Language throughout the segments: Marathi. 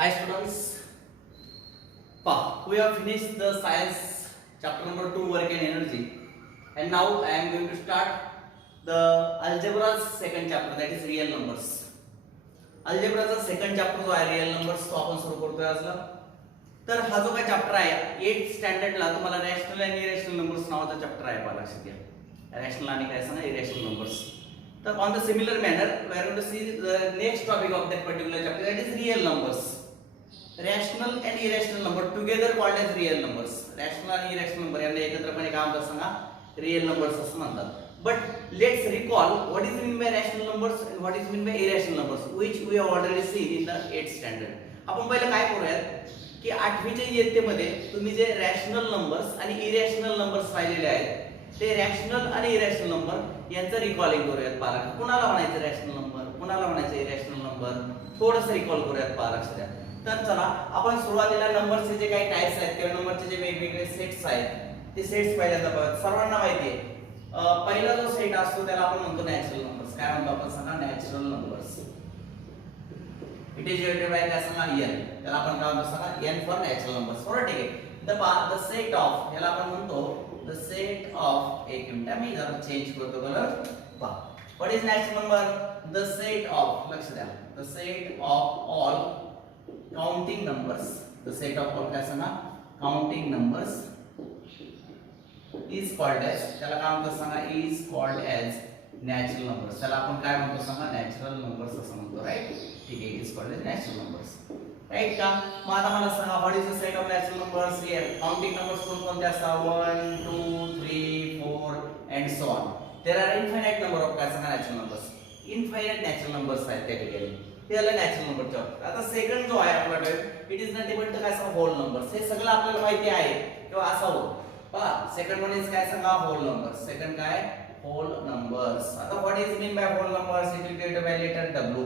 Hi students, we have finished the science chapter number 2 work and energy, and now I am going to start the algebra's second chapter, that is real numbers. अल्जेब्राचा सेकंड चॅप्टर जो आहे रिअल नंबर्स तो आपण सुरू करतोय आजला. तर हा जो काय चॅप्टर आहे 8th स्टँडर्डला तुम्हाला रॅशनल आणि इरेशनल नंबर्स नावाचा चॅप्टर आहे पाहा लक्षात घ्या. रॅशनल आणि काय सांगा इरेशनल नंबर्स. तर on the similar manner we are going to see the next topic of that particular chapter, that is real numbers. Rational and irrational number together called as real numbers. Rational आणि इरेशनल नंबर यांना एकत्रपणे काय म्हणतात सांगा, रिअल नंबर्स असं म्हणतात. But let's recall what is meant by rational numbers and what is meant by irrational numbers, which we have already seen in the 8th standard. आपण पहिलं काय करूयात की 8वीच्या इयत्तेमध्ये तुम्ही जे रॅशनल नंबर्स आणि इरेशनल नंबर्स पाहिलेले आहेत ते रॅशनल आणि इरेशनल नंबर यांचं रिकॉलिंग करूयात. पाहा कुणाला म्हणायचं रॅशनल नंबर, कुणाला म्हणायचं इरेशनल नंबर, थोडंसं रिकॉल करूयात. पाहा लक्षात द्या. तर चला आपण सुरुवातीला नंबरचे जे काही टाइप्स आहेत किंवा नंबरचे जे वेगवेगळे सेट्स आहेत ते सेट्स पहिल्यांदा पाहूयात. सर्वांना माहिती आहे पहिला जो सेट असतो त्याला आपण म्हणतो नॅचरल नंबर्स. काय म्हणतो आपण सांगा, natural numbers. It is divided by काय सांगा n. त्याला आपण काय म्हणतो सांगा n फॉर नॅचरल नंबर्स. बरोबर ठीक आहे. द सेट ऑफ याला आपण म्हणतो द सेट ऑफ, एक मिनिट मी जरा चेंज करतो कलर. पहा what is natural number, the set of, लक्ष द्या, the set of all counting numbers. The set of all काय सांगा counting numbers is called as, त्याला काय म्हणतो सांगा is called as natural numbers. त्याला आपण काय म्हणतो सांगा नॅचरल नंबर्स असं म्हणतो. राईट ठीक आहे. is called as natural numbers. Right का. मग आता मला सांगा what is the set of natural numbers. Here counting numbers कोणते असतात 1 2 3 4 and so on. There are infinite number of काय सांगा natural numbers. Infinite natural numbers आहेत त्या ठिकाणी. त्याला नॅचरल नंबर चे. आता सेकंड जो आहे आपला type it is nothing but काय सांगा होल नंबर्स. हे सगळं आपल्याला माहिती आहे किंवा असावं. पहा सेकंड वन इज काय सांगा होल नंबर्स. सेकंड काय होल नंबर्स. आता what is mean by whole numbers, it will divide by letter w.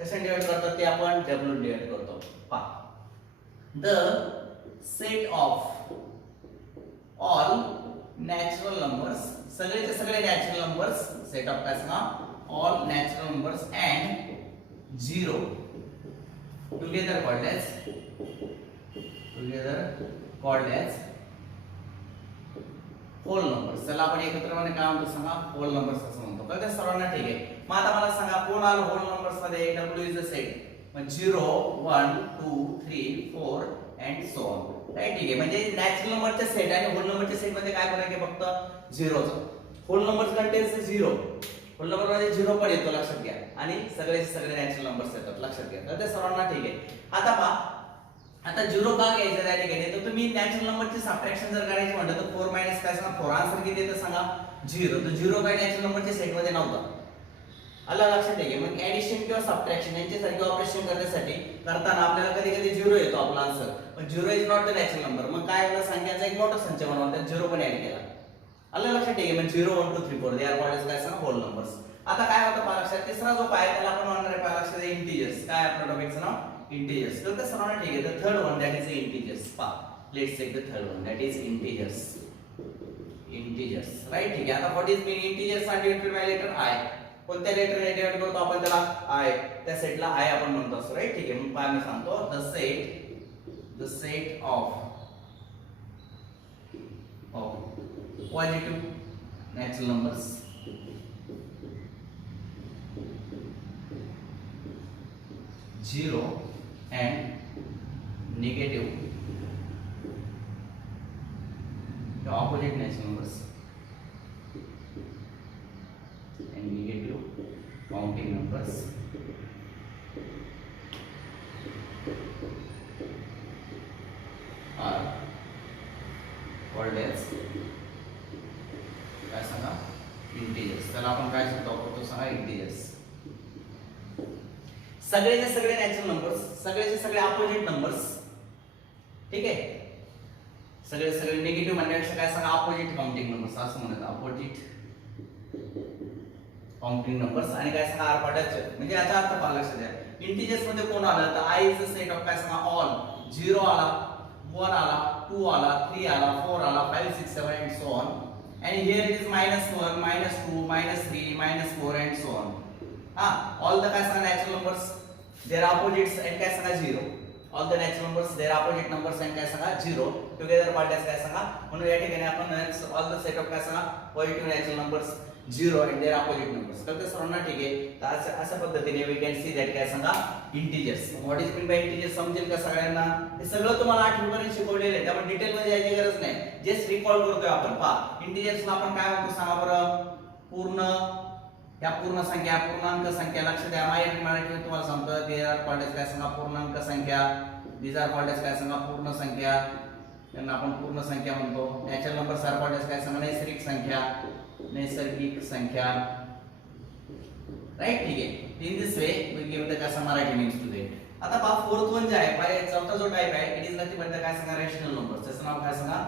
कसे डिवाइड करतात ते आपण w डिवाइड करतो. पहा the set of all natural numbers, सगळेचे सगळे नॅचरल नंबर्स, सेट ऑफ काय सांगा all natural numbers and 0 together called as whole numbers. त्याला आपण एकत्रपणे काय म्हणतो सांगा होल नंबर्स असं म्हणतो. कळतं सर्वांना ठीक आहे. मग आता मला सांगा कोण आलं होल नंबर्स मध्ये. w is the set. मग 0 1 2 3 4 अँड सो ऑन. राईट ठीक आहे. म्हणजे नॅचरल नंबरचे सेट आणि होल नंबरच्या सेट मध्ये काय फरक आहे, फक्त 0 चा. Whole numbers contains 0, whole number मध्ये 0 पण येतो लक्षात घ्या, आणि सगळे सगळे नॅचरल नंबर्स येतात लक्षात घ्या. तर ते सर्वांना ठीक आहे. आता पहा आता 0 का घ्यायचं त्या ठिकाणी, तर तुम्ही नॅचरल नंबरची सबट्रॅक्शन जर करायची म्हटलं तर 4 मायनस काय सांगा 4 आन्सर किती येतं सांगा 0. तर 0 काय नॅचरल नंबरच्या सेट मध्ये नव्हता. आला लक्षात घ्या. मग ऍडिशन किंवा सबट्रॅक्शन यांच्यासारखे ऑपरेशन करण्यासाठी करताना आपल्याला कधी कधी 0 येतो आपला आन्सर, पण 0 is not the natural number. मग काय होतं, संख्यांचा एक मोठा संच बनवला त्यात 0 पण ऍड केला. आला लक्षात घ्या. मग 0 1 2 3 4 दे आर कॉल्ड एज काय सांगा होल नंबर्स. आता काय होतं पहा लक्षात, तिसरा जो पाय त्याला आपण म्हणणार आहे पहा लक्षात इंटिजर्स. काय आपल्या टॉपिकचं नाव इंटिजर्स. तर सर्वांना ठीक आहे. The third one that is integers. पहा let's take the third one that is integers. Integers right ठीक आहे. आता what is mean integers are divided by letter I. कोणत्या लेटरने डिवाइड करतो आपण त्याला आय, त्या सेटला आय आपण म्हणतो असं. राईट ठीक आहे. मग पहा मी सांगतो the set of positive natural numbers zero and negative the opposite natural numbers and negative counting numbers are called as काय सांगा इंटिजर्स. त्याला आपण काय शब्द वापरतो सांगा इंटिजर्स. सगळेचे सगळे नॅचरल नंबर्स, सगळेचे सगळे अपोजिट नंबर्स. ठीक आहे. सगळे सगळे निगेटिव्ह म्हणण्यापेक्षा काय सांगा अपोजिट काउंटिंग नंबर्स असं म्हणतात. अपोजिट काउंटिंग नंबर्स आणि काय सांगा आर पार्टचे. म्हणजे याचा अर्थ पाहा लक्षात द्या. इंटिजर्स मध्ये कोण आलं तर I is the set of काय सांगा ऑल. 0 आला, 1 आला, 2 आला, 3 आला, 4 आला, 5 6 7 and so on. and here it is -1 -2 -3 -4 and so on. All the काय सांगा natural numbers their opposites and काय सांगा 0. All the natural numbers their opposite numbers and काय सांगा 0 टुगेदर कॉल्ड एज काय सांगा. म्हणून या ठिकाणी आपण ऑल द सेट ऑफ काय सांगा positive natural numbers 0 and their opposite numbers. तर सर्वांना ठीक आहे. तर अशा पद्धतीने वी कॅन सी दॅट काय सांगा integers. What is mean by integers समजेल का सगळ्यांना? हे सगळं तुम्हाला आठवीपर्यंत शिकवलेलं आहे, त्यामुळे डिटेल मध्ये जायची गरज नाही. जस्ट रिकॉल करतोय आपण. पहा इंटिजर्सला आपण काय म्हणतो सांगा बरं. पूर्ण, या पूर्ण संख्या, पूर्णांक संख्या. लक्ष द्या, मराठीत तुम्हाला सांगतो दीज आर कॉल्ड एज काय सांगा पूर्णांक संख्या. दीज आर कॉल्ड एज काय सांगा पूर्ण संख्या, त्यांना आपण पूर्ण संख्या म्हणतो. Natural numbers are called as काय सांगा नैसर्गिक संख्या. नैसर्गिक संख्या, राईट. ठीक आहे. In this way we give the काय सांगा मराठी नेम्स टू दे. आता पहा फोर्थ वन जे आहे, पाय चौथा जो टाइप आहे इट इज नथिंग बट काय सांगा रॅशनल नंबर्स. त्याचं नाव काय सांगा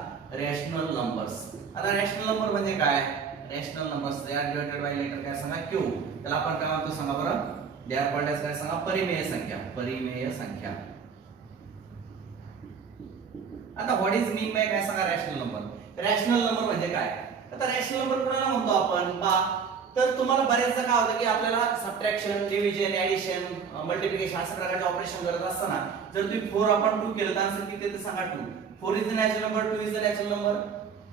रॅशनल नंबर्स. आता रॅशनल नंबर म्हणजे काय? Rational numbers they are divided by letter काय सांगा क्यू. त्याला आपण काय म्हणतो सांगा बरं. दे आर कॉल्ड एज काय सांगा परिमेय संख्या. परिमेय संख्या. आता व्हॉट इज मीन बाय काय सांगा रॅशनल नंबर. रॅशनल नंबर म्हणजे काय? आता रॅशनल नंबर कोणाला म्हणतो आपण? पहा, तर तुम्हाला बरेचदा काय होतं की आपल्याला सबट्रॅक्शन, डिव्हिजन, ऍडिशन, मल्टिप्लिकेशन अशा प्रकारचे ऑपरेशन करत असताना जर तुम्ही 4 upon 2 केलं तर आन्सर किती येते सांगा 2. 4 is the natural number, 2 is the natural number,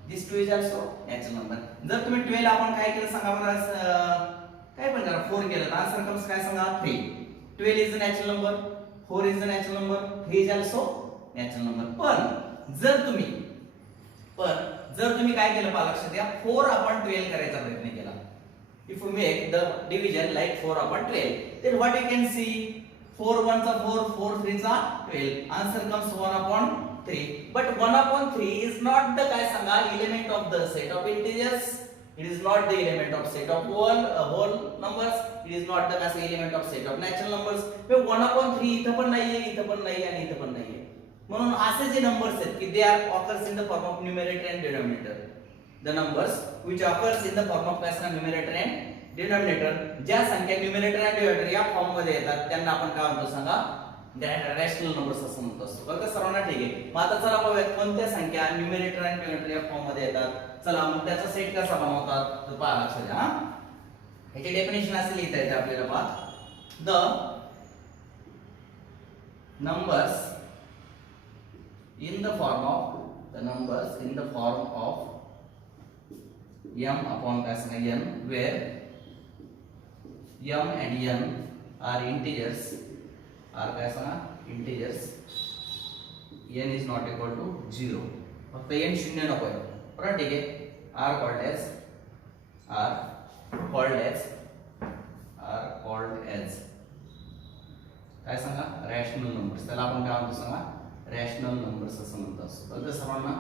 this 2 is also natural number. जर तुम्ही 12 आपण काय केलं सांगा बरं, काय पण करा 4 केलं तर आन्सर कम्स काय सांगा 3. 12 is the natural number, 4 is the natural number, 3 is also natural number. पण जर तुम्ही काय केलं पहा लक्षात घ्या 4 upon 12 करायचा प्रयत्न केला. If we make the division like 4 upon 12, then what you can see 4 1 चा 4, 4 3 चा 12. Answer comes 1 upon 3. But 1 upon 3 is not the काय सांगा element of the set of integers. It is not the element of set of whole numbers. It is not the element of set of natural numbers. पण 1 upon 3 इथं पण नाहीये, इथं पण नाहीये आणि इथं पण नाहीये. म्हणून असे जे नंबर्स आहेत की they are occurs in the form of numerator and denominator. The numbers which occurs in the form of काय सांगा numerator and denominator. ज्या संख्या न्यूमरेटर आणि डिनॉमिनेटर या फॉर्म मध्ये येतात त्यांना आपण काय म्हणतो सांगा रॅशनल नंबर्स असं म्हणतो असतो. बरं का सर्वांना ठीक आहे. मग आता चला पाहूयात कोणत्या संख्या न्यूमरेटर आणि डिनॉमिनेटर या फॉर्म मध्ये येतात. चला मग त्याचा सेट कसा बनवतात तर पहा लक्षात घ्या. याचे डेफिनेशन असे लिहिता येते आपल्याला. पहा the numbers in the form of m upon काय सांगा n, where m and n are integers, are काय सांगा integers, n is not equal to 0. फक्त n शून्य नको आहे. बरं ठीक आहे. are called as काय सांगा रॅशनल नंबर्स. त्याला आपण काय म्हणतो सांगा रॅशनल नंबर्स असं म्हणतो असतो. तर सर्वांना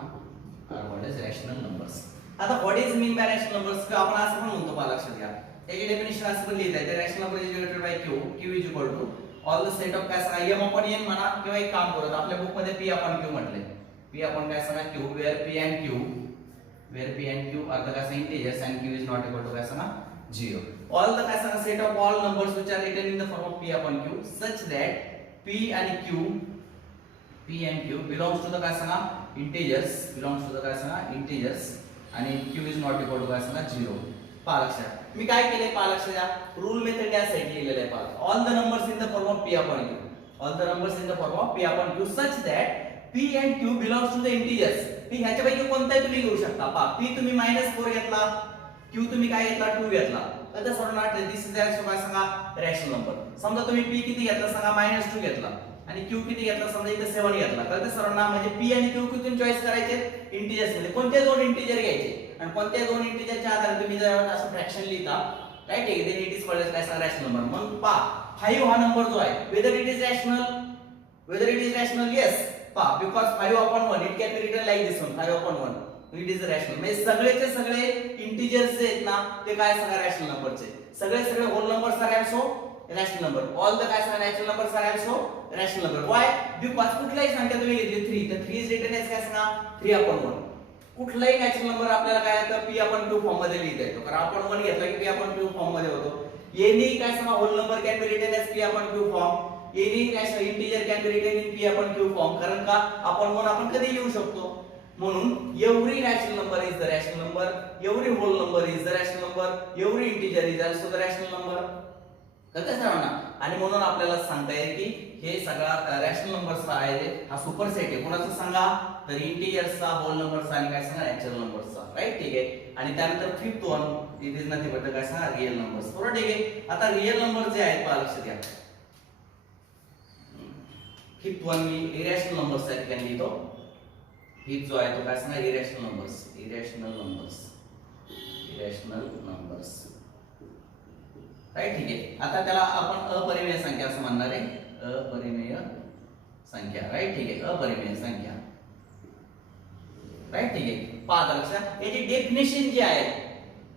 are called as rational numbers. आता what is mean by rational numbers किंवा आपण असं पण म्हणतो पहा लक्षात घ्या. याची डेफिनेशन असं पण लिहिता येते. Rational number is divided by q. q is equal to all the set of काय सांगा m upon n म्हणा किंवा एक काम करत आपल्या बुक मध्ये p upon q म्हटले. p upon काय सांगा q, where p and q are the काय सांगा integers and q is not equal to काय सांगा 0. All the काय सांगा set of all numbers which are written in the form of p upon q such that p and q belongs to the काय सांगा integers आणि q is not equal to काय सांगा 0. पहा लक्षात मी काय केले पहा लक्षात द्या. रूल मेथड या साइड लिहिलेलं आहे. पहा all the numbers in the form of p upon q, all the numbers in the form of p upon q such that p and q belongs to the integers. p ह्याच्यापैकी कोणताही तुम्ही घेऊ शकता. पहा p तुम्ही -4 घेतला, q तुम्ही काय घेतला 2 घेतला. तर त्या सर्वांना दिस इज आल्सो काय सांगा रॅशनल नंबर. समजा तुम्ही p किती घेतला सांगा -2 घेतला आणि q किती घेतला समजा इथे 7 घेतला. तर त्या सर्वांना म्हणजे p आणि q कुठून चॉईस करायचे इंटिजर्स मध्ये. कोणते दोन इंटिजर घ्यायचे आणि कोणत्या दोन इंटिजरच्या आधारे तुम्ही जर असं फ्रॅक्शन लिहिता राइट आहे देन इट इज कॉल्ड काय सांगा रॅशनल नंबर. मग पहा 5 हा नंबर जो आहे whether it is rational yes पहा because 5 upon 1 it can be written like this one 5 upon 1 it is rational. म्हणजे सगळेचे सगळे इंटिजर्स आहेत ना ते काय सांगा रॅशनल नंबरचे. सगळे whole numbers are also rational number. All the काय सांगा natural numbers are also rational number. Why because कुठलाही संख्या तुम्ही घेतली 3 तर 3 इज रिटन एज काय सांगा 3 upon 1. कुठलाही नॅचरल नंबर आपल्याला काय येतं p upon q फॉर्म मध्ये लिहिता येतो. कारण आपण 1 घेतला की p upon q फॉर्म मध्ये होतो. एनी काय सांगा whole number can be written as p upon q form. Any natural integer can be written in p upon q form. कारण का आपण कधी लिहू शकतो. म्हणून every rational number is the rational number, every whole number is the rational number, every integer is also the rational number. कळतंय सर्वांना? आणि म्हणून आपल्याला सांगता येईल की हे सगळा रॅशनल नंबर्सचा आहे हा सुपर सेट आहे. कोणाचा सांगा? तर इंटिजर्सचा, होल नंबरचा आणि काय सांगा? नॅचरल नंबर्सचा. राईट, ठीक आहे. आणि त्यानंतर fifth one it is nothing but काय सांगा? Real numbers. बरोबर, ठीक आहे. आता रिअल नंबर जे आहेत पहा, लक्षात घ्या. फिफ्थ वन मी इरॅशनल नंबर्स या ठिकाणी लिहितो. फिफ्थ जो आहे तो काय सांगा? Irrational numbers. Irrational numbers. Irrational numbers. Right, ठीक आहे. आता त्याला आपण अपरिमेय संख्या असं म्हणणार आहे. अपरिमेय संख्या. राईट, ठीक आहे. अपरिमेय संख्या. राईट, ठीक आहे. पहा लक्षात, याची डेफिनेशन जी आहे,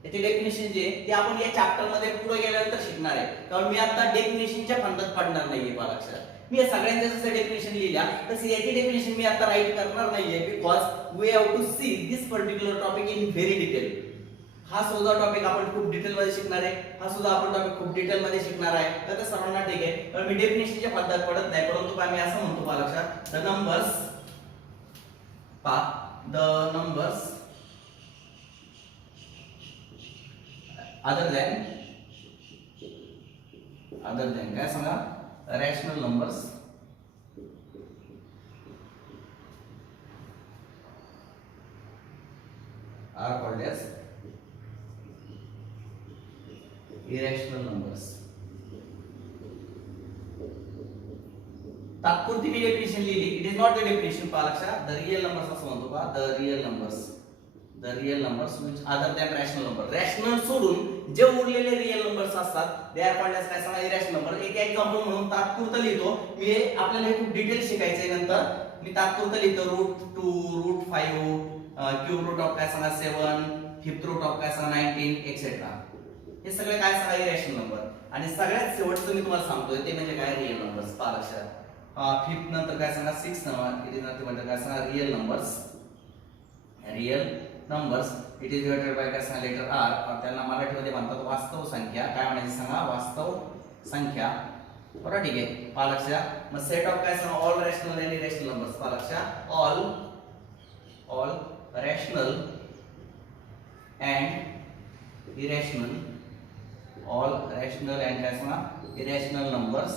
याची डेफिनेशन जे ते आपण या चॅप्टर मध्ये पुढे गेल्यानंतर शिकणार आहे. कारण मी आता डेफिनेशनच्या फंदात पडणार नाहीये. पहा लक्षात, मी या सगळ्यांच्या जसं डेफिनेशन लिहिल्या तसं याची डेफिनेशन मी आता राईट करणार नाहीये. Because we have to see this particular topic in very detail. हा सुद्धा टॉपिक आपण खूप डिटेल मध्ये शिकणार आहे. हा सुद्धा आपण टॉपिक खूप डिटेल मध्ये शिकणार आहे. तर ते सर्वांना ठीक आहे. पण मी डेफिनेशनच्या पद्धत पडत नाही, परंतु काय मी असं म्हणतो पहा लक्षात, द नंबर्स, पहा द नंबर्स other than काय सांगा? Rational numbers are called as irrational numbers. तात्पुरती मी डेफिनेशन लिहिली. It is not the definition. पहा लक्षात, द रिअल नंबर्स असं म्हणतो पहा. The real numbers which other than rational number. Rational सोडून जे उरलेले रिअल नंबर्स असतात दे आर कॉल्ड एज काय सांगा? Irrational number. एक एक्झाम्पल म्हणून तात्पुरतं लिहितो मी. आपल्याला हे खूप डिटेल शिकायचंय नंतर. मी तात्पुरतं लिहितो √2, √5, क्यूब रूट ऑफ काय सांगा? 7, फिफ्थ रूट ऑफ काय सांगा? 19 एक्सेट्रा. हे सगळे काय सांगा? Irrational number. आणि सगळ्यात शेवटचं मी तुम्हाला सांगतोय ते म्हणजे काय? Real numbers. पहा लक्षात, फिफ्थ नंतर काय सांगा? 6 इट इज नथिंग बट काय सांगा? Real numbers. Real numbers it is divided by काय सांगा? Letter R. त्याला मराठीमध्ये म्हणतात वास्तव संख्या. काय म्हणायचं सांगा? वास्तव संख्या. बरोबर, ठीक आहे. पहा लक्षात, मग सेट ऑफ काय सांगा? All rational and irrational numbers. पहा लक्षात, all rational and irrational, all rational and काय सांगा? Irrational numbers,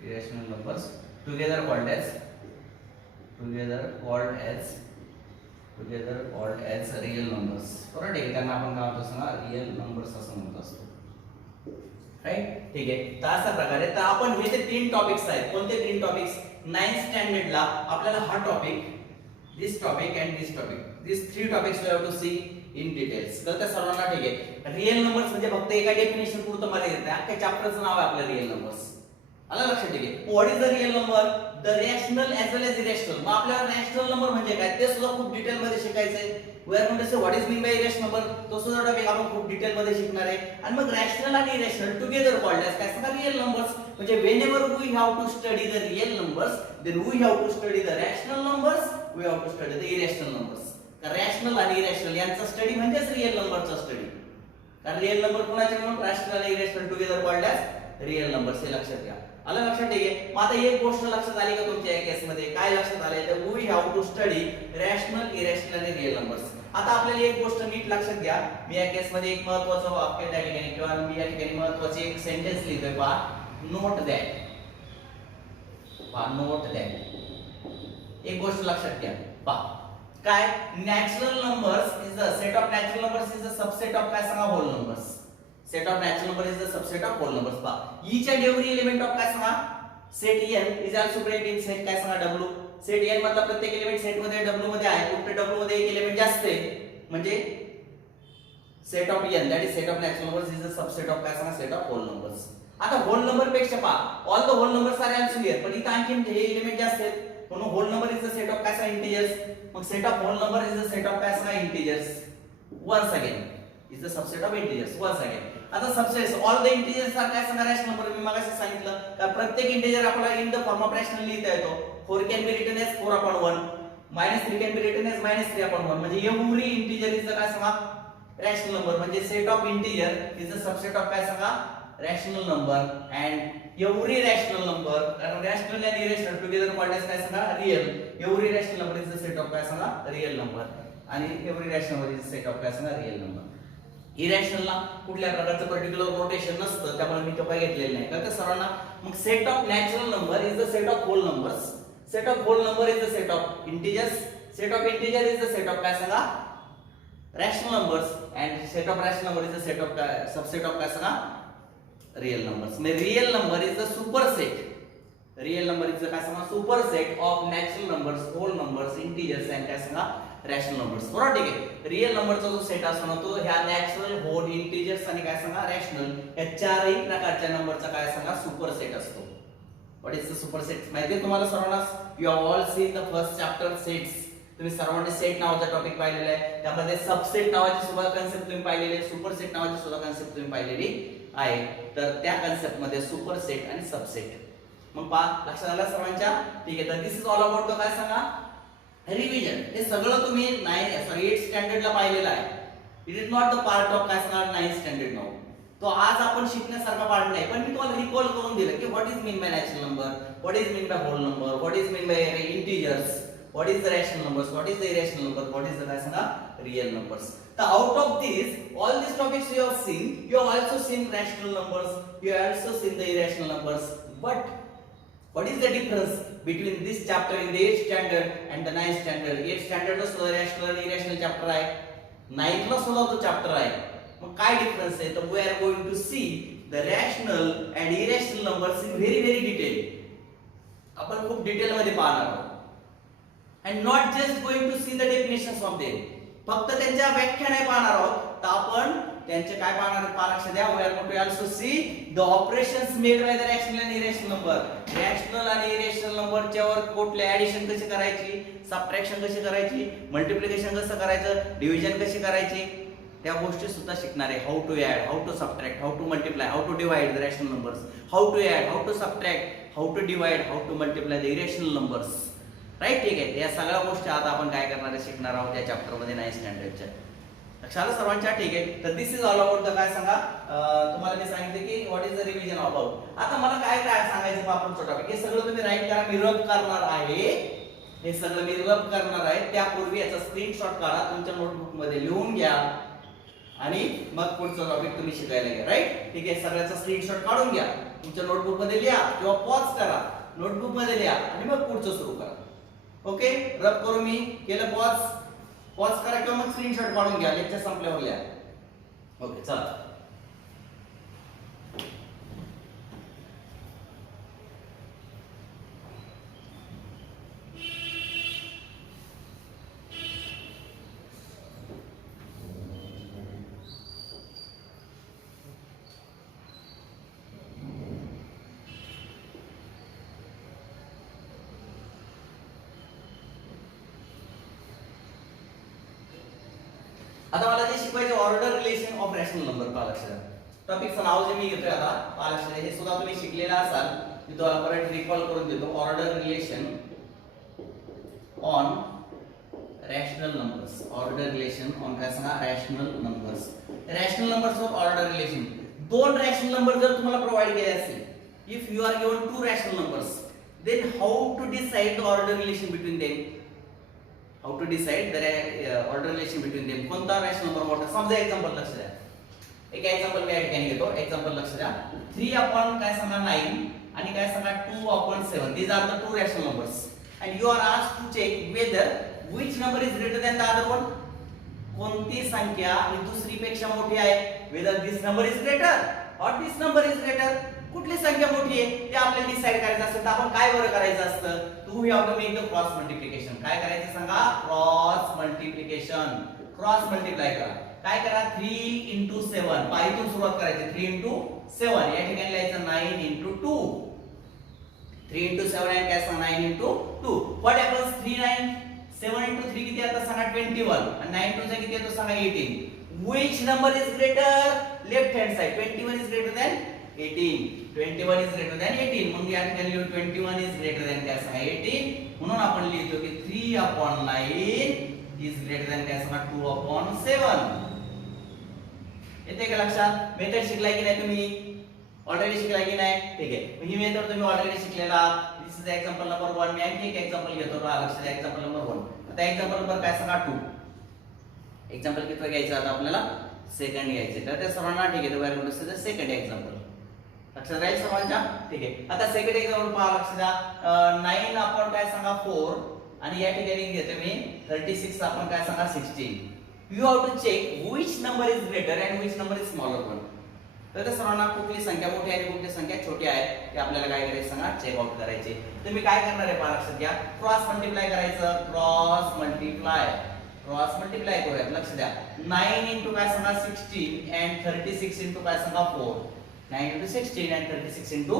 irrational numbers together called as real numbers. बरोबर, ठीक आहे. त्यांना आपण काय म्हणतो सांगा? रिअल नंबर्स असं म्हणत असतो. राईट, ठीक आहे. तर अशा प्रकारे तर आपण हे जे 3 टॉपिक्स आहेत, कोणते 3 टॉपिक्स? 9th स्टँडर्डला आपल्याला हा topic, this topic and this topic, this 3 topics we have to see in details. तर त्या सर्वांना ठीक आहे. रिअल नंबर्स म्हणजे फक्त एका डेफिनेशन पुरतं मला येत नाही. अख्ख्या चॅप्टरचं नाव आहे आपलं रिअल नंबर्स. आलं लक्षात, ठीक आहे. What is the real number? The rational as well as irrational. मग आपल्याला रॅशनल नंबर म्हणजे काय ते सुद्धा खूप डिटेल मध्ये शिकायचंय. We are going to say what is mean by irrational number. तो सुद्धा टॉपिक आपण खूप डिटेल मध्ये शिकणार आहे. आणि मग रॅशनल आणि इरॅशनल टुगेदर कॉल्ड एज काय सांगा? Real numbers. म्हणजे whenever we have to study the real numbers then we have to study the rational numbers, we have to study the irrational numbers. Rational आणि इरॅशनल यांचा स्टडी म्हणजेच रिअल नंबरचा स्टडी. कारण रिअल नंबर कोणाचे म्हणून? रॅशनल आणि irrational together called as real numbers. हे लक्षात घ्या. आलं लक्षात, ठीक आहे. मग आता एक गोष्ट लक्षात आली का तुमच्या या केस मध्ये? काय लक्षात आले? तर we have to study rational, irrational आणि रिअल नंबर्स. आता आपल्याला एक गोष्ट नीट लक्षात घ्या. मी या केस मध्ये एक महत्त्वाचं वाक्य त्या ठिकाणी किंवा मी या ठिकाणी महत्त्वाची एक सेंटेन्स लिहितोय. पहा, नोट दॅट. पहा, नोट दॅट. एक गोष्ट लक्षात घ्या. पहा काय? Natural numbers is the set of natural numbers is the subset of काय सांगा? Whole numbers. Set of natural number is the subset of whole numbers. पहा, each and every element of काय सांगा? Set n is also present in set काय सांगा? w. सेट n मधला प्रत्येक एलिमेंट सेट मध्ये w मध्ये आहे. कुठे w मध्ये एक एलिमेंट जास्त आहे म्हणजे set of n that is set of natural numbers is the subset of काय सांगा? Set of whole numbers. आता होल नंबर पेक्षा पहा, all the whole numbers are also here. पण इथं आणखी हे एलिमेंट जास्त आहेत म्हणून whole number is the set of काय सांगा? इंटिजर्स. मग set of whole number is the set of काय सांगा? Integers. Once again is the subset of integers. Once again. आता subsets all the integers are काय सांगा? Rational number. मी मगाशी सांगितलं का प्रत्येक इंटिजर आपल्याला in the form of rational लिहिता येतो. 4 can be written as 4/1, -3 can be written as -3/1. म्हणजे एव्हरी इंटिजर इज द काय सांगा? Rational number. म्हणजे set of integer is the subset of काय सांगा? Rational number. And every rational number, कारण रॅशनल आणि इरॅशनल टुगेदर कॉल्ड एज काय सांगा? Real. Every rational number is the set of काय सांगा? Real number. आणि every rational number is the set of काय सांगा? Real number. इरॅशनलला कुठल्या प्रकारचं पर्टिक्युलर रोटेशन नसतं, त्यामुळे मी तो काय घेतलेलं नाही. कळतं सर्वांना? मग set of natural number is the set of whole numbers. Set of whole number is the set of integers. Set of integer is the set of काय सांगा? Rational numbers. And set of rational number is the set of काय? सबसेट ऑफ काय सांगा? Real numbers. म्हणजे real number is the superset. Real number is the काय सांगा? Superset of natural numbers, whole numbers, integers and काय सांगा? Rational numbers. बरोबर, ठीक आहे. रियल नंबरचा जो सेट असतो ना तो ह्या नॅचरल, होल, इंटिजर्स आणि काय सांगा? रॅशनल या चारही प्रकारच्या नंबरचा काय सांगा? सुपरसेट असतो. What is the superset? माहिती आहे तुम्हाला सर्वांना? You have all seen the first chapter sets. तुम्ही सर्वांनी सेट नावाचा टॉपिक पाहिलेला आहे. त्यामध्ये सबसेट नावाची सुद्धा कन्सेप्ट तुम्ही पाहिलेली आहे, सुपरसेट नावाची सुद्धा कन्सेप्ट तुम्ही पाहिलेली आहे. तर त्या कन्सेप्ट मध्ये सुपरसेट आणि सबसेट. मग पहा, लक्षात आलं सर्वांच्या? ठीक आहे. तर दिस इज ऑल अबाउट द काय सांगा? रिव्हिजन. हे सगळं तुम्ही 8th स्टँडर्डला पाहिलेलं आहे. It is not the part of काय सांगा 9th स्टँडर्ड नाउ. तो आज आपण शिकण्यासारखा पार्ट नाही, पण मी तुम्हाला रिकॉल करून दिलं की what is mean by natural number, what is mean by whole number, what is mean by integers, what is the rational numbers, what is the irrational number, what is the काय सांगा? Real numbers. तर out of this all these topics you have seen, you have also seen rational numbers, you have also seen the irrational numbers, but what is the difference between this chapter in the 8th standard and the 9th standard? 8th standard ला सुद्धा रॅशनल आणि इरॅशनल चॅप्टर आहे, 9th ला सुद्धा तो चॅप्टर आहे. मग काय डिफरन्स आहे? तर we are going to see the rational and irrational numbers in very very detail. आपण खूप डिटेल मध्ये पाहणार आहोत. And not just going to see the definitions of them. फक्त त्यांच्या व्याख्या नाही पाहणार आहोत, तर आपण त्यांचे काय पाहणार आहोत? पहा, लक्ष द्या. We are going to also see the operations made by the rational and irrational number. Rational आणि इरॅशनल नंबरच्यावर कुठले ऍडिशन कशी करायची, सबट्रॅक्शन कशी करायची, मल्टिप्लिकेशन कसं करायचं, डिव्हिजन कशी करायची, त्या गोष्टी सुद्धा शिकणार आहे. How to add, how to subtract, how to multiply, how to divide the rational numbers, how to add, how to subtract, how to divide, how to multiply the irrational numbers. Right, ठीक आहे. या सगळ्या गोष्टी आता आपण काय करणार आहे? शिकणार आहोत या चॅप्टर मध्ये 9th स्टँडर्डच्या. लक्षात सर्वांच्या? ठीक आहे. तर दिस इज ऑल अबाउट द काय सांगा? तुम्हाला मी सांगितले की what is the revision about. आता मला काय काय सांगायचं आपण टॉपिक हे सगळं तुम्ही राईट करा. मी रब करणार आहे, हे सगळं मी रब करणार आहे. त्यापूर्वी याचा स्क्रीनशॉट काढा, तुमच्या नोटबुक मध्ये लिहून घ्या आणि मग पुढचा टॉपिक तुम्ही शिकायला घ्या. राईट, ठीक आहे. सगळ्याचा स्क्रीनशॉट काढून घ्या, तुमच्या नोटबुक मध्ये लिहा किंवा पॉज करा, नोटबुक मध्ये लिहा आणि मग पुढचं सुरू करा. ओके, रब करू मी केलं, पॉज करा किंवा मग स्क्रीनशॉट काढून घ्या, लेक्चर संपल्यावर लिहा. ओके, चला. आता मला जे शिकवायचे order relation of rational number. पहा, लक्षात. टॉपिकचं नाव जे मी घेतोय आता, पहा लक्षात, हे सुद्धा तुम्ही शिकलेला असाल, मी तुम्हाला परत रिकॉल करून देतो. Order relation on rational numbers, order relation on काय सांगा? Rational numbers. Rational numbers of order relation. दोन रॅशनल नंबर जर तुम्हाला प्रोव्हाइड केले असतील, if you are given two rational numbers, then how to decide the order relation between them? How to decide the order relation between them? कोणता रॅशनल नंबर मोठा? समजा एक्झाम्पल लक्ष द्या. एक एक्झाम्पल मी या ठिकाणी घेतो. एक्झाम्पल लक्ष द्या. 3 upon काय सांगा 9 आणि काय सांगा 2 upon 7. These are the two rational numbers and you are asked to check whether which number is greater than the other one. कोणती संख्या ही दुसरी पेक्षा मोठी आहे? whether this number is greater or this number is greater. कुठली संख्या मोठी आहे ते आपल्याला डिसाइड करायचं असेल तर आपण काय बरं करायचं असतं? To we have to make the cross multiplication. काय करायचं सांगा? Cross multiplication. क्रॉस मल्टिप्लाय करा. काय करा? 3 into 7. पायथून सुरुवात करायची. 3 into 7 या ठिकाणी लिहायचं 9 into 2. 3 into 7 आणि काय सांगा 9 into 2. What happens? 3 9 7 into 3 किती येतं सांगा? 21 आणि 9 into 2 किती येतो सांगा? 18. which number is greater? left hand side. 21 is greater than 18. 21 is greater than 18. मग या ठिकाणी लिहू 21 is greater than काय सांगा 18. म्हणून आपण लिहितो की 3 upon 9 is greater than काय सांगा 2 upon 7. येते का लक्षात? मेथड शिकलाय की नाही तुम्ही? ऑलरेडी शिकलाय की नाही? ठीक आहे. ही मेथड तुम्ही ऑलरेडी शिकलेला. दिस इज एक्झाम्पल नंबर 1. मी आणखी एक एक्झाम्पल घेतो. लक्षात द्या. Example number 1. आता एक्झाम्पल नंबर काय सांगा 2. एक्झाम्पल किती घ्यायचं आता आपल्याला? सेकंड घ्यायचे. तर त्या सर्वांना ठीक आहे. We are going to see the second example. लक्षात राहील सर्वांच्या? ठीक आहे. आता सेकंड एक्झाम्पल पहा, लक्ष द्या. 9 आपण काय सांगा 4 आणि या ठिकाणी घेतो मी 36 आपण काय सांगा 16. You have to check which number is greater and which number is smaller one. तर त्या सर्वांना कुठली संख्या मोठी आहे आणि कुठली संख्या छोटी आहे ते आपल्याला काय करायचं सांगा, चेक आउट करायचे. तुम्ही काय करणार आहे पहा, लक्षात घ्या. क्रॉस मल्टिप्लाय करायचं. क्रॉस मल्टिप्लाय करूयात. लक्ष द्या. 9 इंटू काय सांगा 16 अँड 36 इंटू काय सांगा 4. 9 इंटू 16 अँड 36 इंटू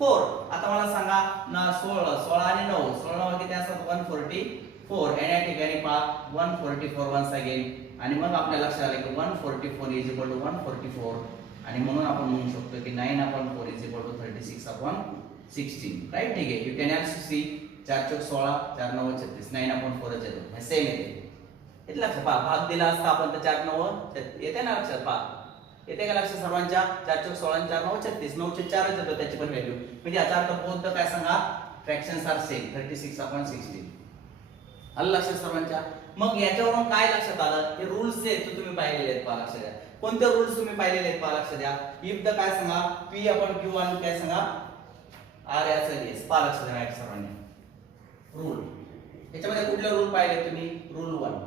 4. आता मला सांगा ना 16 आणि 9 16 किती असतात 144 आणि या ठिकाणी पहा 144 वन्स अगेन. आणि मग आपल्या लक्षात आलं की 144 इज इक्वल टू 144 आणि म्हणून आपण म्हणू शकतो की 9 upon 4 is equal to 36 upon 16. Right? ठीक आहे. यू कॅन ऑल्सो सी 4 चौक 16 4 9 36 9 upon 4 येतो. हे सेम येते. इथे लक्षात पहा, भाग दिला असता आपण तर 4 9 येते ना, लक्षात पहा. येते का लक्षात सर्वांच्या? 4 चौक 16 4 9 36 9 चे 4 येतो त्याची पण व्हॅल्यू. म्हणजे याचा अर्थ बोथ काय सांगा फ्रॅक्शन्स आर सेम 36 upon 16. आलं लक्षात सर्वांच्या? मग याच्यावरून काय लक्षात आलं? हे रूल्स आहेत ते तुम्ही पाहिलेले आहेत पहा, लक्षात द्या. कोणते रूल्स तुम्ही पाहिलेले आहेत पहा, लक्षात द्या. इफ द काय सांगा P upon Q आणि काय सांगा R याचा लेस पहा, लक्षात द्या सर्वांनी. रूल याच्यामध्ये कुठले रूल पाहिले तुम्ही? रूल 1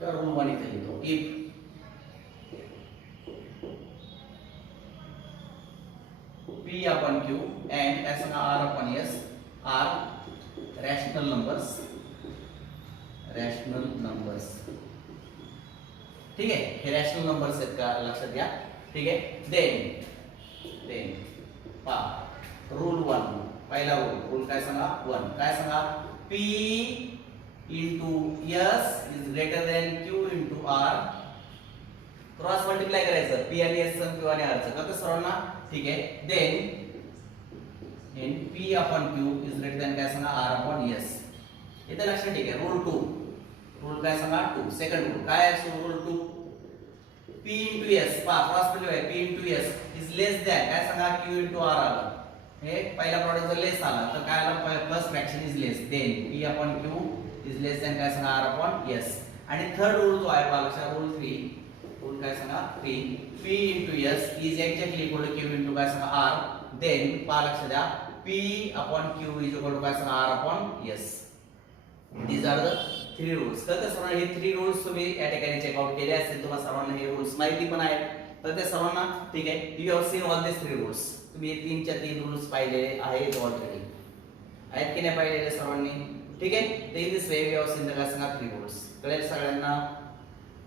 तर रूल 1 इथे लिहितो. If P upon Q and काय सांगा R upon S are rational numbers. ठीक आहे. हे रॅशनल नंबर्स आहेत का, लक्षात घ्या. ठीक आहे. देन पहा रूल 1 पहिला रूल काय सांगा 1 काय सांगा P into S is greater than Q into R. Cross multiply करायचं P आणि S Q आणि R चं तर सर्वांना ठीक आहे. Then P upon Q is greater than काय सांगा R upon S. इथे लक्षात ठीक आहे. रूल 2 रूल काय सांगा 2 सेकंड रूल काय असतो रूल 2 P into S पहा cross multiply P into S is less than काय सांगा Q into R आलं. हे पहिला प्रॉडक्ट जर लेस आला तर काय आलं plus fraction is less. Then P upon Q is less than काय सांगा R upon S. आणि थर्ड रूल जो आहे पहा लक्षात रूल 3 रूल काय सांगा 3 P into S is exactly equal to Q into काय सांगा R. देन पहा लक्षात द्या P upon Q is equal to काय सांगा R upon S. These are the 3 rules. तर ते सर्वांना हे 3 rules तुम्ही या ठिकाणी चेक आउट केले असतील. तुम्हाला सर्वांना हे रूल्स माहिती पण आहेत. तर ते सर्वांना ठीक आहे. You have seen all this 3 rules. तुम्ही 3 च्या 3 रूल्स पाहिलेले आहेत ऑलरेडी. आहेत की नाही पाहिलेले सर्वांनी? ठीक आहे. तर in this way you have seen the काय सांगा 3 rules. कळेल सगळ्यांना?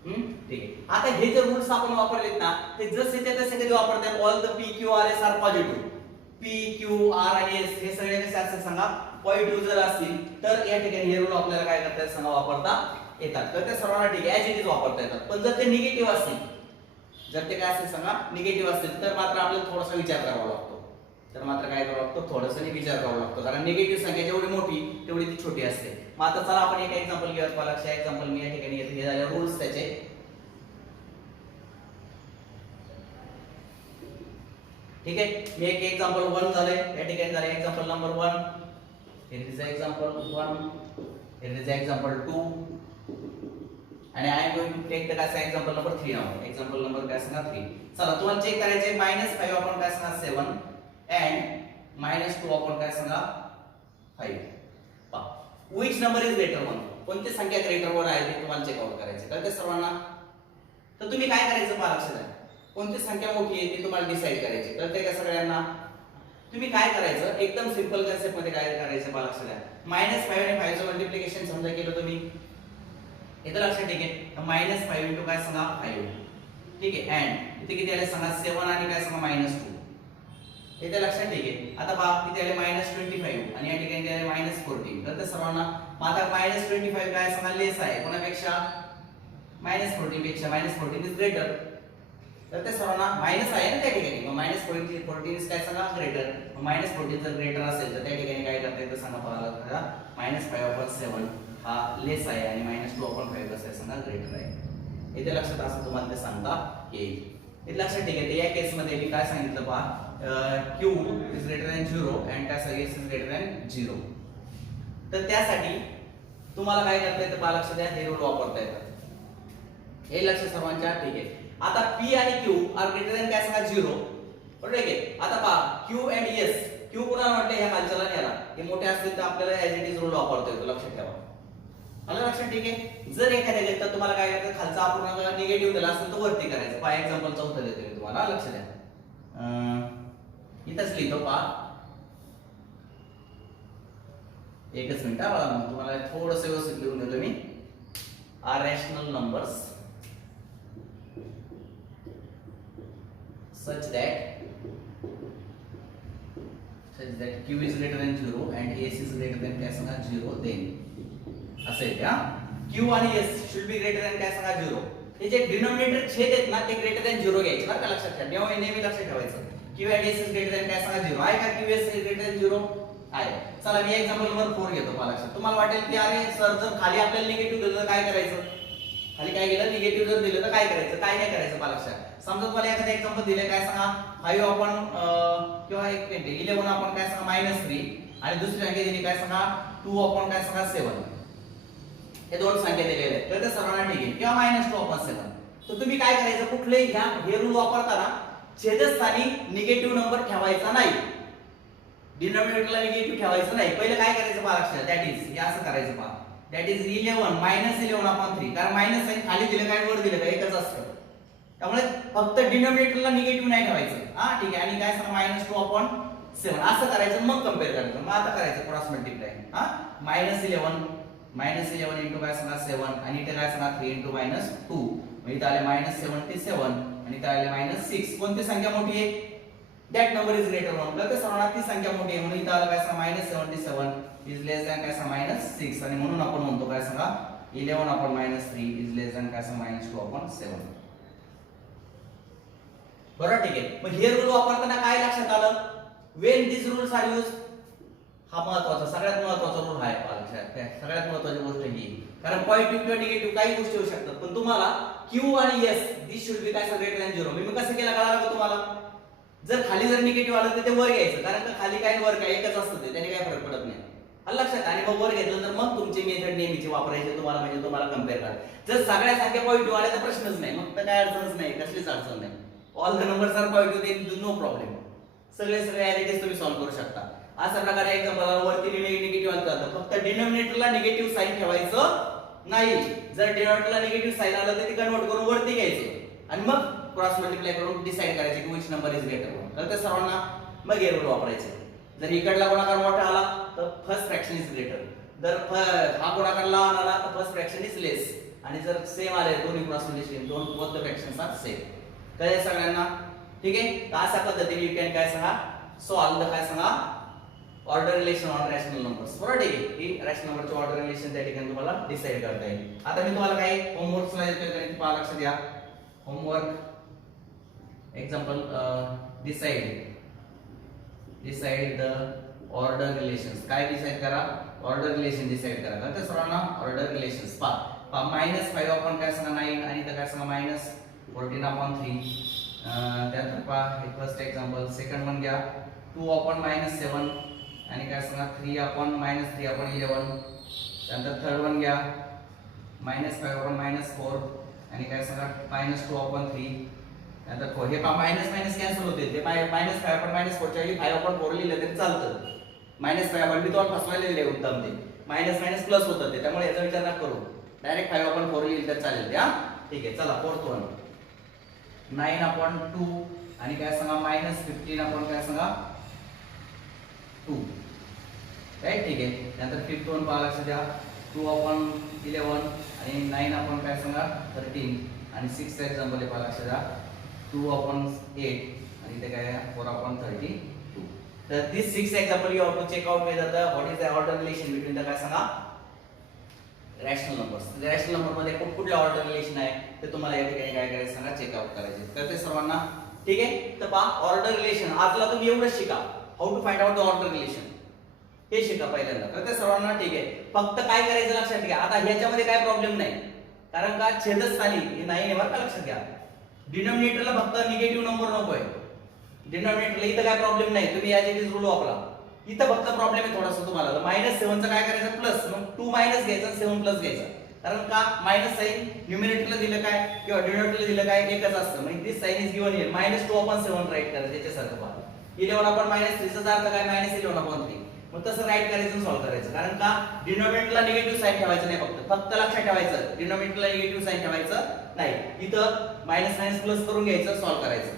ठीक आहे. आता हे जे रूल्स आपण वापरलेत ना ते जसे ते तसे कधी वापरतात. All the P Q R S are positive. P Q R आणि S हे सगळे कसे असतात सांगा पॉझिटिव्ह जर असतील तर या ठिकाणी हे रूल आपल्याला काय करता सांगा वापरता येतात. तर ते सर्वांना ठीक आहे ऍज इट इज वापरता येतात. पण जर ते निगेटिव्ह असतील जर ते काय असेल सांगा निगेटिव्ह असतील तर मात्र आपल्याला थोडासा विचार करावा लागतो. तर मात्र काय करावं लागतं थोडंसं विचार करावा लागतो. कारण निगेटिव्ह संख्या जेवढी मोठी तेवढी ती छोटी असते. मग आता चला आपण एक एक्झाम्पल घेऊयात. मला लक्ष एक्झाम्पल मी या ठिकाणी येते. हे झाले रूल्स त्याचे. ठीक आहे. मी एक एक्झाम्पल 1 झाले या ठिकाणी झाले example number 1. Here is example 1. Here is example 2. आणि I am going to take the काय example number 3 now. Example number काय सांगा 3. चला तुम्हाला चेक करायचे -5 आपण काय सांगा 7 and -2 आपण काय सांगा 5. पहा which number is greater 1. कोणती संख्या ग्रेटर 1 आहे ते तुम्हाला चेक आउट करायचे. तर ते सर्वांना तर तुम्ही काय करायचं पहा लक्षात द्या. कोणती संख्या मोठी आहे ती तुम्हाला डिसाइड करायची. तर ते काय सगळ्यांना तुम्ही काय करायचं एकदम सिंपल कन्सेप्ट मध्ये काय करायचं पहा लक्षात द्या. -5 आणि 5 चं मल्टिप्लिकेशन समजा केलं तुम्ही इथं लक्षात ठीक आहे. -5 इंटू काय सांगा 5. ठीक आहे. अँड इथे किती आले सांगा 7 आणि काय सांगा -2. इथे लक्षात ठीक आहे. आता पहा किती आले -25 आणि या ठिकाणी आले -14. तर ते सर्वांना आता -25 काय सांगा लेस आहे कोणापेक्षा -14 पेक्षा. -14 इज ग्रेटर. तर ते सर्वांना मायनस आहे ना त्या ठिकाणी. मग -14 काय सांगा ग्रेटर. -14 जर ग्रेटर असेल तर त्या ठिकाणी काय करता येतं सांगा पहा. -5/7 हा लेस आहे आणि -2/5 कसं आहे सांगा ग्रेटर आहे. इथे लक्षात असं तुम्हाला ते सांगता येईल. इथे लक्षात ठीक आहे. या केस मध्ये मी काय सांगितलं पहा Q is greater than 0 and काय सांगा S इज ग्रेटर दॅन 0. तर त्यासाठी तुम्हाला काय करता येतं पहा लक्षात द्या. हे रूल वापरता येतात. हे लक्ष सर्वांच्या ठीक आहे. आता P आणि Q आर ग्रेटर दॅन काय सांगा 0. बरोबर आहे. आता पहा Q अँड S. Q कोणाला म्हटलं ह्या खालच्याला याला. हे मोठे असतील तर आपल्याला ऍज इट इज रूल वापरता येतो, लक्षात ठेवा. आलं लक्षात ठीक आहे. जर एखाद्या घेतलं तुम्हाला काय करायचं, खालचा अपूर्णांक निगेटिव्ह दिला असेल तर वरती करायचं. पहा एक्झाम्पलचं उत्तर देतो मी तुम्हाला, लक्ष द्या. इथंच लिहितो पहा. एकच मिनिट बघा, मग तुम्हाला थोडंसं व्यवस्थित लिहून देतो मी. Are rational numbers such that Q is greater than 0 and S is greater than काय सांगा 0, then असे आहे. Q आणि S should be greater than काय सांगा 0. हे जे डिनॉमिनेटर छेद आहेत ना ते ग्रेटर दॅन 0 घ्यायचे बरं का, लक्षात ठेवा. नेहमी लक्षात ठेवायचं. Q and S is greater than काय सांगा 0 आहे का. Q S is greater than 0 आहे. चला मी एक्झाम्पल नंबर 4 घेतो पहा लक्षात. तुम्हाला वाटेल की अरे सर जर खाली आपल्याला निगेटिव्ह दिलं तर काय करायचं, खाली काय गेलं निगेटिव्ह जर दिलं तर काय करायचं, काय नाही करायचं पहा लक्षात. समजा तुम्हाला एखादं एक्झाम्पल दिलं काय सांगा 5 आपण किंवा एक 11 आपण काय सांगा -3 आणि दुसरी संख्या दिली काय सांगा 2 आपण काय सांगा 7. हे दोन संख्या दिलेल्या आहेत तर ते सर्वांना ठीक आहे. किंवा -2 आपण 7. तर तुम्ही काय करायचं, कुठलेही ह्या हे रूल वापरताना छेदस्थानी निगेटिव्ह नंबर ठेवायचा नाही, डिनॉमिनेटरला निगेटिव्ह ठेवायचं नाही. पहिले काय करायचं पहा लक्षात, दॅट इज हे असं करायचं पहा. दॅट इज 11 -11 आपण 3. कारण मायनस साइन खाली दिलं काय वर दिलं काय एकच असतं. त्यामुळे फक्त डिनॉमिनेटरला निगेटिव्ह नाही ठेवायचं. हा ठीक आहे. आणि काय सांगा -2 आपण 7 असं करायचं, मग कंपेअर करायचं. मग आता करायचं क्रॉस मल्टिप्लाय. हा -11 इंटू काय सांगा 7 आणि इथे काय सांगा 3 इंटू -2. मग इथे आले -77 आणि इथे आले -6. कोणती संख्या मोठी आहे, दॅट नंबर इज ग्रेटर 1. तर ते सर्वांना ती संख्या मोठी आहे म्हणून इथे आलं काय सांगा -77 इज लेस दॅन काय सांगा -6 आणि म्हणून आपण म्हणतो काय सांगा 11 आपण -3 इज लेस दॅन काय सांगा -2 आपण 7. बरोबर ठीक आहे. मग हे रूल वापरताना काय लक्षात आलं, वेन दिस रूल्स आर यूज, हा महत्त्वाचा सगळ्यात महत्त्वाचा रूल आहे लक्षात. सगळ्यात महत्त्वाची गोष्ट ही, कारण पॉझिटिव्ह किंवा निगेटिव्ह काही गोष्टी होऊ शकतात, पण तुम्हाला Q आणि S दिस शुड बी काय ग्रेटर दॅन 0. मी कसं केलं कळालं का तुम्हाला. जर खाली जर निगेटिव्ह आलं तर ते वर घ्यायचं, कारण का खाली काय वर काय एकच असतं ते, त्याने काय फरक पडत नाही. लक्षात. आणि मग वर घेतलं तर मग तुमची मेथड नेहमीची वापरायची तुम्हाला, म्हणजे तुम्हाला कंपेअर करा. जर सगळ्या संख्या पॉझिटिव्ह आल्या तर प्रश्नच नाही, मग तर काय अडचणच नाही, कसलीच अडचण नाही. All the numbers are positive, then no problem. सगळे ऍज इट इज तुम्ही सॉल्व्ह करू शकता. अशा प्रकारे एक्झाम्पल वरती निगेटिव्ह आलं फक्त डिनॉमिनेटरला निगेटिव्ह साइन ठेवायचं नाही. जर डिनॉमिनेटरला निगेटिव्ह साइन आलं तर ते कन्वर्ट करून वरती घ्यायचं आणि मग क्रॉस मल्टिप्लाय करून डिसाइड करायचे की विच नंबर इज ग्रेटर 1. तर ते सर्वांना मग हे रूल वापरायचे. जर इकडला गुणाकार मोठा आला तर फर्स्ट फ्रॅक्शन इज ग्रेटर, जर हा गुणाकार लहान आला तर फर्स्ट फ्रॅक्शन इज लेस, आणि जर सेम आले दोन्ही क्रॉस मल्टिप्लिकेशन दोन बोथ फ्रॅक्शन्स आर सेम. तर हे सगळ्यांना ठीक आहे. तर अशा पद्धतीने यू कॅन काय सांगा सॉल्व द काय सांगा order relation on rational numbers. बरोबर ठीक आहे. ही रॅशनल नंबरचे ऑर्डर रिलेशन त्या ठिकाणी तुम्हाला डिसाइड करता येईल. आता मी तुम्हाला काय होमवर्कला देतोय तरी पहा लक्षात घ्या. Homework example decide the order relations. काय डिसाइड करा, ऑर्डर रिलेशन डिसाइड करा. तर सर्वांना ऑर्डर रिलेशन्स पहा. -5 आपण काय सांगा 9 आणि इथं काय सांगा -14 आपण 3. त्यानंतर पहा हे फर्स्ट एक्झाम्पल. सेकंड वन घ्या 2 आपण -7 आणि काय सांगा 3 आपण -3 आपण 11. त्यानंतर थर्ड वन घ्या -5 आपण -4 आणि काय सांगा -2 आपण 3. नंतर हे पहा मायनस कॅन्सल होते, ते -5 आपण -4 च्या ऐवजी 5 आपण 4 लिहिलं तरी चालतं. -5 आपण मी तुम्हाला फसवायला लिहिले उत्तम ते मायनस प्लस होतं ते, त्यामुळे याचा विचार नका करू. डायरेक्ट 5 आपण 4 लिहिलं तर चालेल. त्या ठीक आहे. चला फोर्थ वन 9 आपण 2 आणि काय सांगा -15 आपण काय सांगा 2. राईट ठीक आहे. त्यानंतर फिफ्थ वन पहा लक्षात द्या 2 आपण 11 आणि 9 आपण काय सांगा 13 आणि 6th एक्झाम्पल पहा लक्षात द्या 2 आपण 8 आणि इथे काय 4 आपण 32. तर this 6 example you have to check out whether the what is the order relation between the काय सांगा रॅशनल नंबर्स. रॅशनल नंबर मध्ये कुठल्या ऑर्डर रिलेशन आहे ते तुम्हाला या ठिकाणी काय करायचं सांगा चेक आउट करायचे. तर ते सर्वांना ठीक आहे. तर पहा ऑर्डर रिलेशन आजला तुम्ही एवढंच शिका, how to find out the order relation हे शिका पहिल्यांदा. तर ते सर्वांना ठीक आहे. फक्त काय करायचं लक्षात घ्या, आता ह्याच्यामध्ये काय प्रॉब्लेम नाही, कारण का छेदस्थानी हे नाही आहे बरं का, लक्षात घ्या. डिनॉमिनेटरला फक्त निगेटिव्ह नंबर नकोय. डिनॉमिनेटरला इथं काय प्रॉब्लेम नाही, तुम्ही ॲज इट इज रूल वापरा. इथं फक्त प्रॉब्लेम आहे थोडासा तुम्हाला. -7 चं काय करायचं प्लस, मग 2 मायनस घ्यायचा 7 प्लस घ्यायचा. कारण का मायनस साइन न्यूमरेटरला दिलं काय किंवा डिनॉमिनेटरला दिलं काय एकच असतं. म्हणजे this sign is given here -2/7 write करायचं त्याच्यासारखं पहा. 11/-3 चा अर्थ काय -11/3. मग तसं राईट करायचं सॉल्व्ह करायचं. कारण का डिनॉमिनेटरला निगेटिव्ह साइन ठेवायचं नाही, फक्त लक्षात ठेवायचं डिनॉमिनेटरला निगेटिव्ह साइन ठेवायचं नाही. इथं मायनस मायनस प्लस करून घ्यायचं सॉल्व्ह करायचं.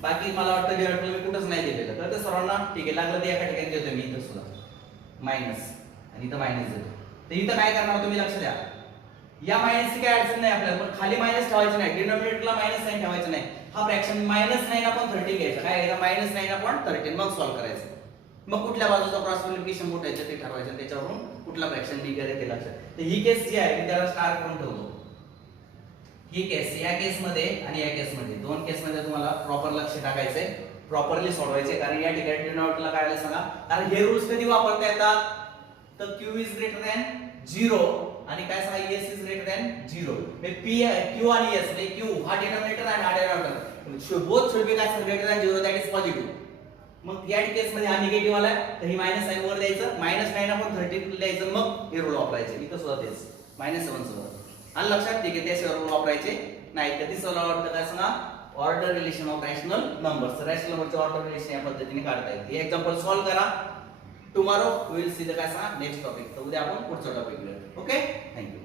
बाकी मला वाटतं डिनॉमिनेटरला मी कुठंच नाही दिलेलं तर ते सर्वांना ठीक आहे. लागलं ते एका ठिकाणी देतो मी इथं सुद्धा मायनस आणि इथं मायनस देतो. तर इथं काय करणार तुम्ही लक्ष द्या. या मायनसची काय अडचण नाही आपल्याला, पण खाली मायनस ठेवायचं नाही, डिनॉमिनेटरला मायनस साइन ठेवायचं नाही. हा फ्रॅक्शन -9/13 घ्यायचा. काय घ्यायचा -9/13 मग सॉल्व्ह करायचं. मग कुठल्या बाजूचा क्रॉस मल्टिप्लिकेशन मोठं आहे ते ठरवायचं, त्याच्यावरून कुठला फ्रॅक्शन निघेल ते लक्षात. तर ही केस जी आहे मी त्याला स्टार करून ठेवतो. ही केस या केसमध्ये आणि या केसमध्ये दोन केसमध्ये तुम्हाला प्रॉपर लक्ष टाकायचंय, प्रॉपरली सोडवायचे. कारण या ठिकाणी डिनॉमिनेटरला काय आलं सांगा. कारण हे रूल्स कधी वापरता येतात तर q इज ग्रेटर दॅन 0 आणि काय सांगा s इज ग्रेटर दॅन 0. म्हणजे p q आणि s म्हणजे q हा डिनॉमिनेटर आणि हा डिनॉमिनेटर बोथ शुड बी काय greater than 0 that is positive. मग या केस मध्ये हा निगेटिव्ह आला तर ही मायनस साइन वर द्यायचं, -9/13 द्यायचं, मग हे रूल वापरायचे. इथं सुद्धा तेच -7 सोबत आणि लक्षात ठीक आहे त्याशिवाय रूल वापरायचे नाही. कधी सॉल्व्ह वाटतं काय सांगा order relation of rational numbers. Rational नंबरचे ऑर्डर रिलेशन या पद्धतीने काढता येते. हे एक्झाम्पल सॉल्व्ह करा. Tomorrow we will see the काय सांगा नेक्स्ट टॉपिक. तर उद्या आपण पुढचा टॉपिक घेऊया. Okay, thank you.